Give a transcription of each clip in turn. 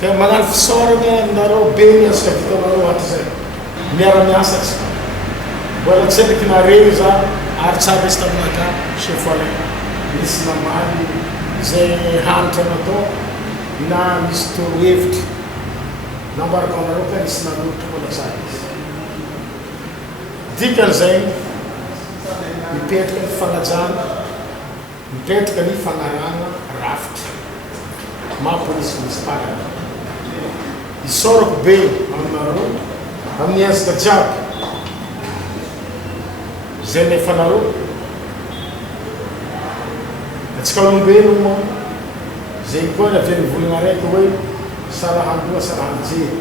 Ka magnano fisaorana nareo be miasika vitanareo hatrizay miara-miasatsy mbola tsy ndraiky nareo za ary tsara resy taminaka chefola misy namaly zay hanitra natao na misy torohevitra nambaraka anareo ka nisy nanolotra mbola tsara izy dikan'izay mipetraka ny fanajana mipetraka ny fanarana rafitra mahapolisy municipality isorako be aminareo amin'ny azaka jiaby zay nefanareo atsika olombelo moa zay koa avy volana araiky hoe sarahandoha sarahanjery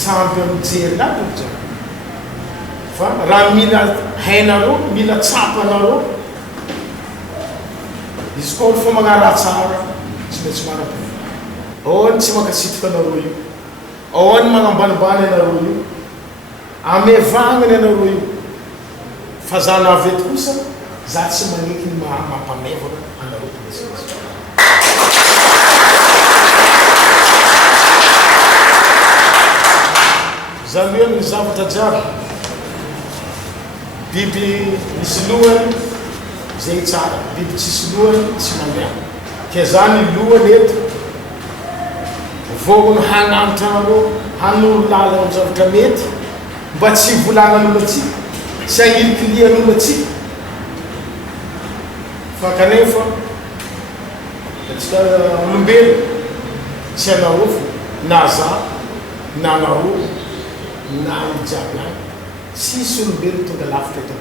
samby amin'ny jery lavitra fa raha mila hainareo mila tsapanareo izy koa fa magnara tsara tsy maintsy marapo ahoany tsy mankasitraka anareo io ahoany magnambanimbany anareo io amevagnany anareo io fa za navy eto kosa za tsy magneky ny mampamevana anareo polisy zany hoe ny zavatra jiaby biby misy lohany zay tsara biby tsisy lohany tsy mandeha ke zany lohany eto vogny hanamitra anareo hanoro lala amin'ny zavatra mety mba tsy volagnan'olo atsika tsy agirikilian'olo atsika fa kanefa atsika olombelo tsy anareo fo na za na anareo na olo jiaby any tsisy olombelo tonga lafitra eto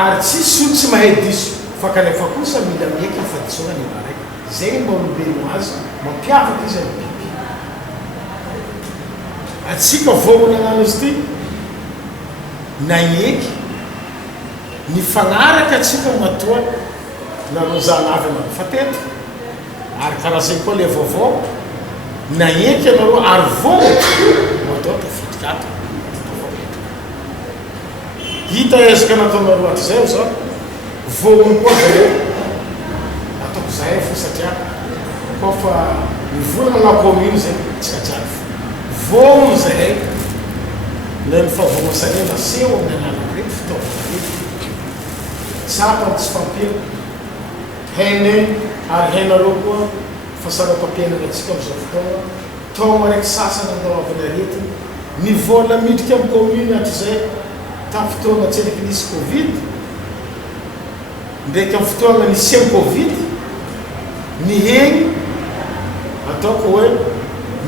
ary tsisy olo tsy mahay diso fa kanefa kosa mila mieky ny fadisoana ny raiky zay mba olombelo azy mampiavaka izy amin'ny biby atsika vogny agnano izy ty naeky ny fagnaraka atsika matoa narozanavy anao fa teto ary karaha zay koa le vaovao naeky anareo ary vogny matao tafitrika ato hita ezaka nataonareo hatrizay zao vogny koa zay ataoko zay fo satria koa fa mivolana na commune zay tsika jiaby vogny zay le mifavognasane naseho amin'ny ananako reky fitaovana reky tsapa tsy fampiro haine ary hainareo koa fahasaram-pampiainana atsika am'izao fotoana taogna raiky sasany andao avy aretiny ny vola midriky amin'ny commune hatrizay tamin'ny fotoana tsy ndraiky nisy covid ndraiky amin'ny fotoana nisy amin'ny covid ny hegny ataoko hoe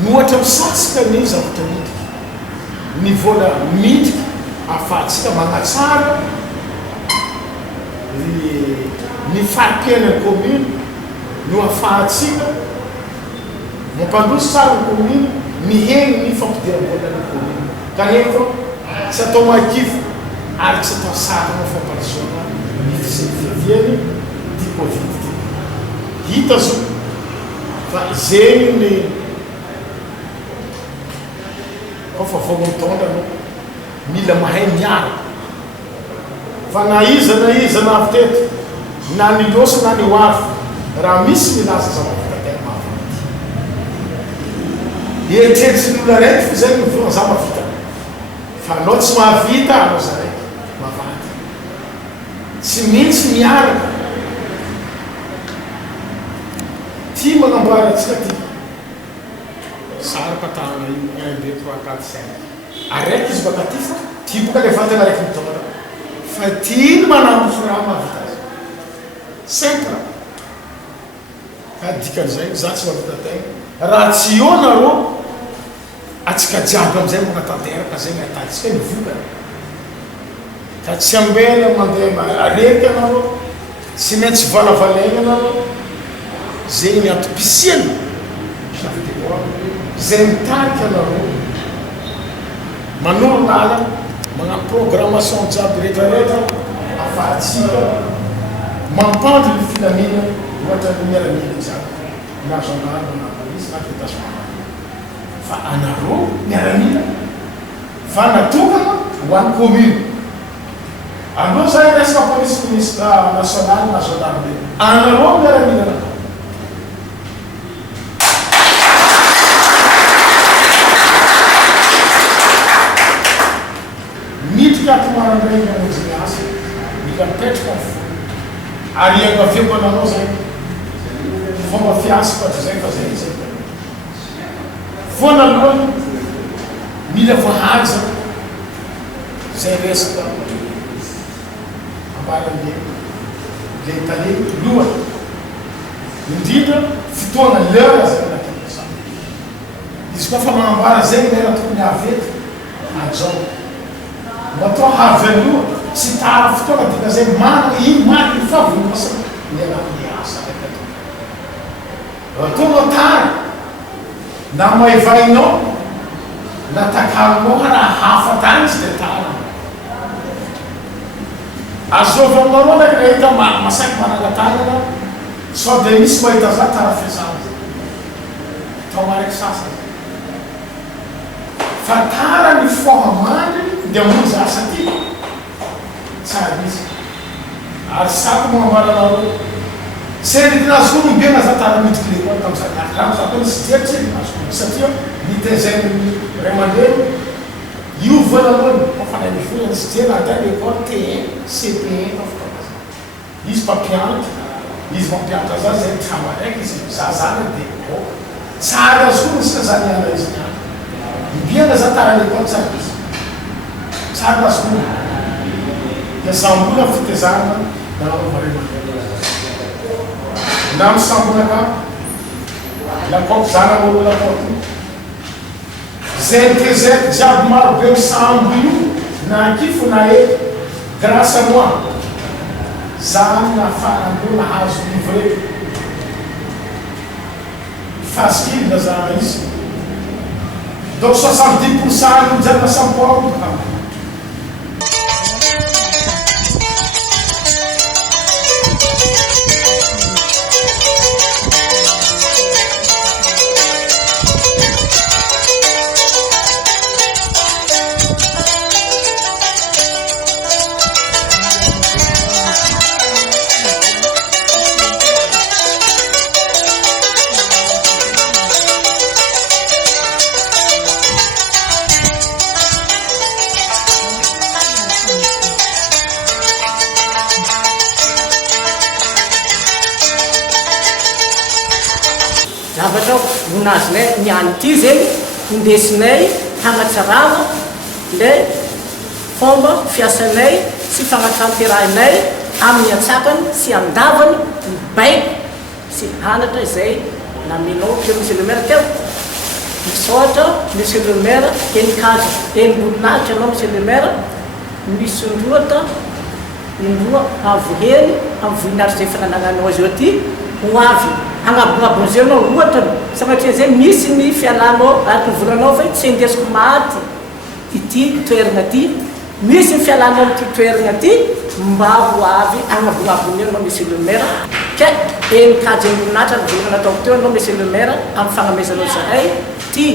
nohatra misatsika ny zavatra midriky ny vola midriky ahafahantsika magnatsara ny farimpiainany commune no ahafahantsika mampandroso tsara ny commune mihegny ny fampidiram-bolany commune kanefa tsy atao makivo ary tsy atao sarana fampandrosoana ny fiviany ty covid ty hita zao fa zegny ny kofa vogny mitondra no mila mahay miara fa na iza avy teto na ny loso na ny hoavy raha misy milaza zavatra tegna mahavanty eritreritry ny olo araiky fa zay mivolagna za mahavita fa anao tsy mahavita anao za raiky mahavanty tsy maintsy miaraka ty magnamboara atsika ty sara patanana io 1 2 3 4 5 araiky izy baka ty fa ty boka le vatana araiky mitondra fa ty no manambotry raha mahavita azy simple ka dikan'izay za tsy mahavita tegna raha tsy eo nareo atsika jiaby am'izay magnatanteraka zay gnatatsika ny vokany ka tsy ambela mandeha arety anareo tsy maintsy valavalaigna anareo zay ny atopisiana zay mitariky anareo manoro lala magnano programmation jiaby rehetrarehetra afahatsika mampandry ny filamina ohatra ny miaramila jiaby na gendarme na police na détachement fa anareo miaramila fa natokana ho an'ny commune aloha zay resaka police nationale na gendarme anareo miaramila natao zay asa mila mipetraka ary agavembananao zay fomba fiasa zay fa zay zay voanalohany mila voahaja zay resaka ambaran'le le tale lohany indrindra fotoana lera zay nakiasa izy koa fa manambara zay lera tokony avety azao matao havy aloha tsy tara fotoana dika zay mana iny maky ny favonasa lera miasa tonga tara na maivainao na takarinao raha hafa tany tsy de tara azovanao ndraiky nahita masaky manangatanana sao de misy mahita za tara fiasana tao maraiky sasany fa tara ny fohamany de amono za asa ty tsara misy ary sako magnambaranao seritinazy koa nombiana za tara mitrikile koa tam'sakaraha za koa nisy jeritserinazy koa satria nitezainy ray aman-dreny io voalohany mafana ny vola nisy jera atao l'école T1 CP1 nafotanazy izy mpampianatra izy mampianatra za zay trama raiky izy za zany de tsara azy koa nisy kazany ana izy niany mbiana za tara l'école tsara izy tsara azy koa de sambola fitezana nanaovare na misambona ka lakoko zanan'olo lakoko zay tezety jiaby marobe misambo io na ankifo na eto grâce à moi zany nafaran'olo nahazo livre fasikilina zana izy donc 70% no jana sampoao zavatra vonazinay niany ty zegny indesinay hanatsarana le fomba fiasanay sy fanatanterahynay amin'ny atsakany sy andavany mibaiko sy hanatra izay naminao teo monsieur le maire teo misy ohatra monsieur le maire enikazo enimbolinahitra anao monsieur le maire misy ndroata indroa avoheny amin'ny voninahitra zay fananananao azy eo ty ho avy agnabonabonzeo ohatra satria zay misy ny fialanao araky ny volanao fa tsy indesiko maty ity toerana ty misy ny fialanao amty toerana ty mba ho avy agnabonabony anao monsieur le maire ka enikajy amboninahitra ny volana ataoko teo anao monsieur le maire amin'ny fagnamezanao zahay ty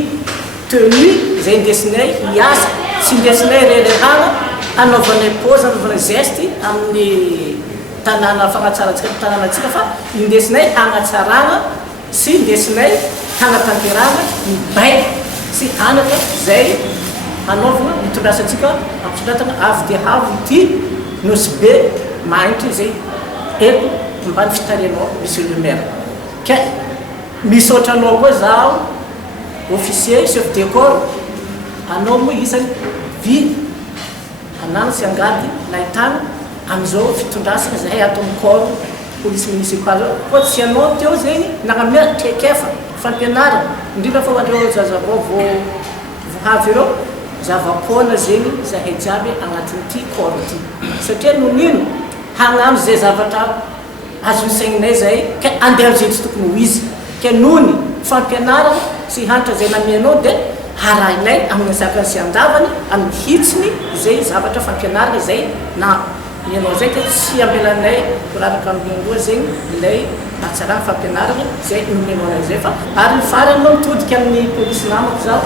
tenu zay indesinay hiasa tsy indesinay rererana anaovanay pose anaovanay geste amin'ny tanàna fagnatsaratsika tanànatsika fa indesinay hanatsarana sy indesinay hanatanterana mibaiko sy anatra zay anaovana mitondrasatsika ampitondratana avy de avo ity nosy be magnitry zay eto mbany fitarianao monsieur le maire ka misy ohatranao koa zaho officier chef de corps anao moa isany vily anano sy angady nahitana amizao fitondrasana zahay ato amin'ny corps police municipale koa tsy anao teo zegny nagnamia kekefa fampianarana indrindra fa hoandreo zazavao voavy ireo zavapoana zegny zahay jiaby agnatin'ity corps ty satria no nino hagnano zay zavatra azo segninay zay ka andeha zay tsy tokony ho izy ka nony fampianarana sy hanitra zay namianao de harainay amin'ny zakany sy andavany amin'ny hitsiny zay zavatra fampianarana zay na ianao zay ka tsy ambelanay koraraka amin'ngoa zegny lay atsarana fampianarana zay nomenao zay fa ary ny farany no mitodika amin'ny polisy namako zao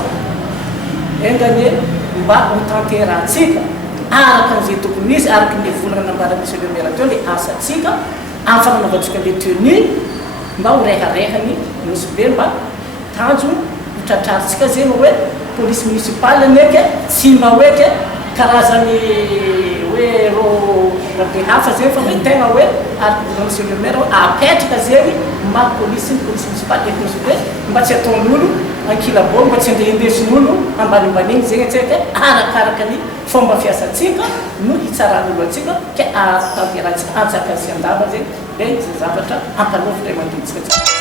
engane mba mitanterahantsika araka an'izay tokony izy araky le volana nambara monsieur le maire teo le asatsika amin'ny fagnanaovantsika le tenu mba ho reharehany misy be mba tanjo hotratrarintsika zegny hoe police municipale neky tsy mba hoeky karazany hoe ro rabe hafa zay fa hoe tegna hoe ary monsieur le maire apetraka zegny ma police municipal eto Mazobe mba tsy ataon'olo ankilabô mba tsy andehindesin'olo ambanimbany zegny atsika arakaraka ny fomba fiasantsika no hitsaran'olo atsika ke atanterantsika anjakasy andava zegny le zay zavatra ampanovo ray mandinitsika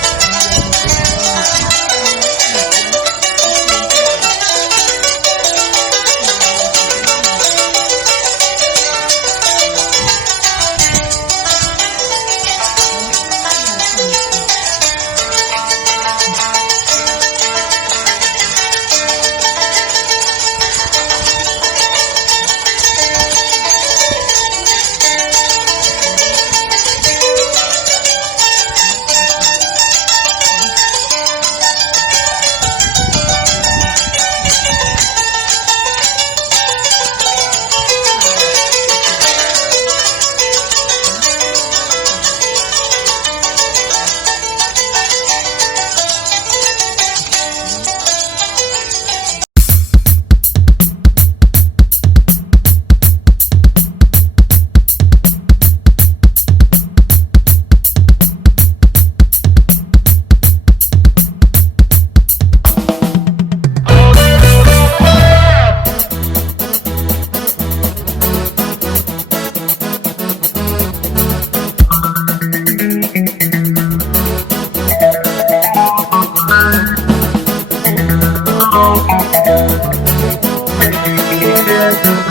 Thank you.